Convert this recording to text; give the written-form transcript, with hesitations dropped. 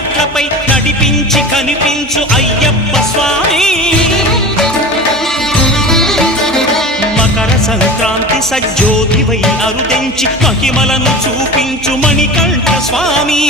మెట్లపై నడిపించి కనిపించు అయ్యప్ప స్వామి మకర సంక్రాంతి సజ్జోతివై అరుదెంచి మహిమలను చూపించు మణికంఠ స్వామి